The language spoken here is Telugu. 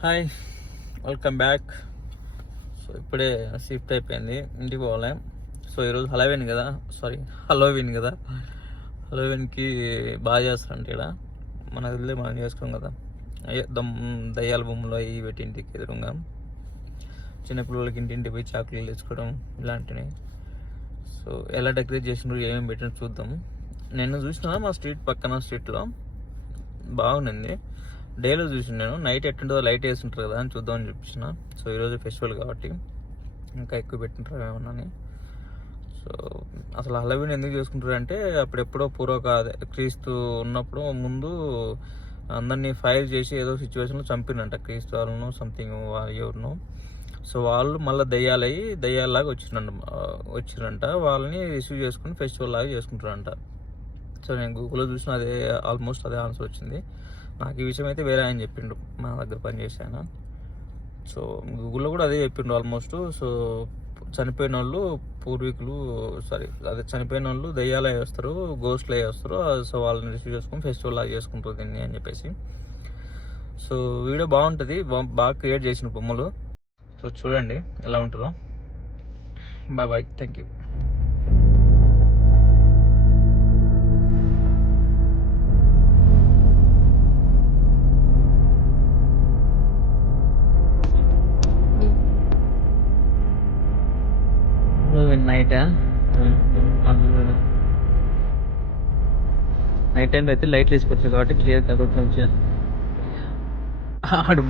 Hi, welcome back. సో ఇప్పుడే షిఫ్ట్ అయిపోయింది, ఇంటికి పోవాలి. సో ఈరోజు హలోవిన్ కదా, హలోవిన్కి బాగా చేస్తారంట ఇక్కడ. మన ఇల్లే మనం చేసుకోం కదా, అయ్యే దయ్యాల బొమ్మలు అవి పెట్టి ఇంటికి ఎదురుగా చిన్నపిల్లలకి ఇంటింటి పోయి చాక్లెట్లు తెచ్చుకోవడం ఇలాంటివి. సో ఎలా డెకరేట్ చేసినారు, ఏమేమి పెట్టిన చూద్దాం. నేను చూసిన మా స్ట్రీట్ పక్కన స్ట్రీట్లో బాగుంది. డేలో చూసిన నేను, నైట్ ఎట్టుంటుందో లైట్ వేసి ఉంటారు కదా అని చూద్దామని చూపించిన. సో ఈరోజు ఫెస్టివల్ కాబట్టి ఇంకా ఎక్కువ పెట్టింటారు ఏమన్నా. సో అసలు హలోవిన్ ఎందుకు చేసుకుంటారు అంటే, అప్పుడెప్పుడో క్రీస్తు ఉన్నప్పుడు ముందు అందరినీ ఫైర్ చేసి ఏదో సిచ్యువేషన్లో చంపినంట క్రీస్తు వాళ్ళను, సంథింగ్ ఎవరిను. సో వాళ్ళు మళ్ళీ దయ్యాలలాగా వచ్చిరంట. వాళ్ళని రిసీవ్ చేసుకుని ఫెస్టివల్ లాగా చేసుకుంటారంట. సో నేను గూగుల్లో చూసిన ఆల్మోస్ట్ అదే ఆన్సర్ వచ్చింది. నాకు ఈ విషయం అయితే వేరే ఆయన చెప్పిండు, మా దగ్గర పనిచేసే ఆయన. సో గూగుల్లో కూడా అదే చెప్పిండు ఆల్మోస్ట్. సో చనిపోయిన వాళ్ళు చనిపోయిన వాళ్ళు దయ్యాలు అయ్యి వస్తారు, గోస్ట్లు అయ్యి వస్తారు. సో వాళ్ళని రిసీవ్ చేసుకొని ఫెస్టివల్ లాగా చేసుకుంటారు దీన్ని అని చెప్పేసి. సో వీడియో బాగుంటుంది, బాగా క్రియేట్ చేసిన బొమ్మలు. సో చూడండి ఎలా ఉంటుందో. Bye, thank you. నైట్ టైంలో అయితే లైట్లు వేసుకొచ్చారు కాబట్టి క్లియర్ కాబట్టి మంచిగా ఆడు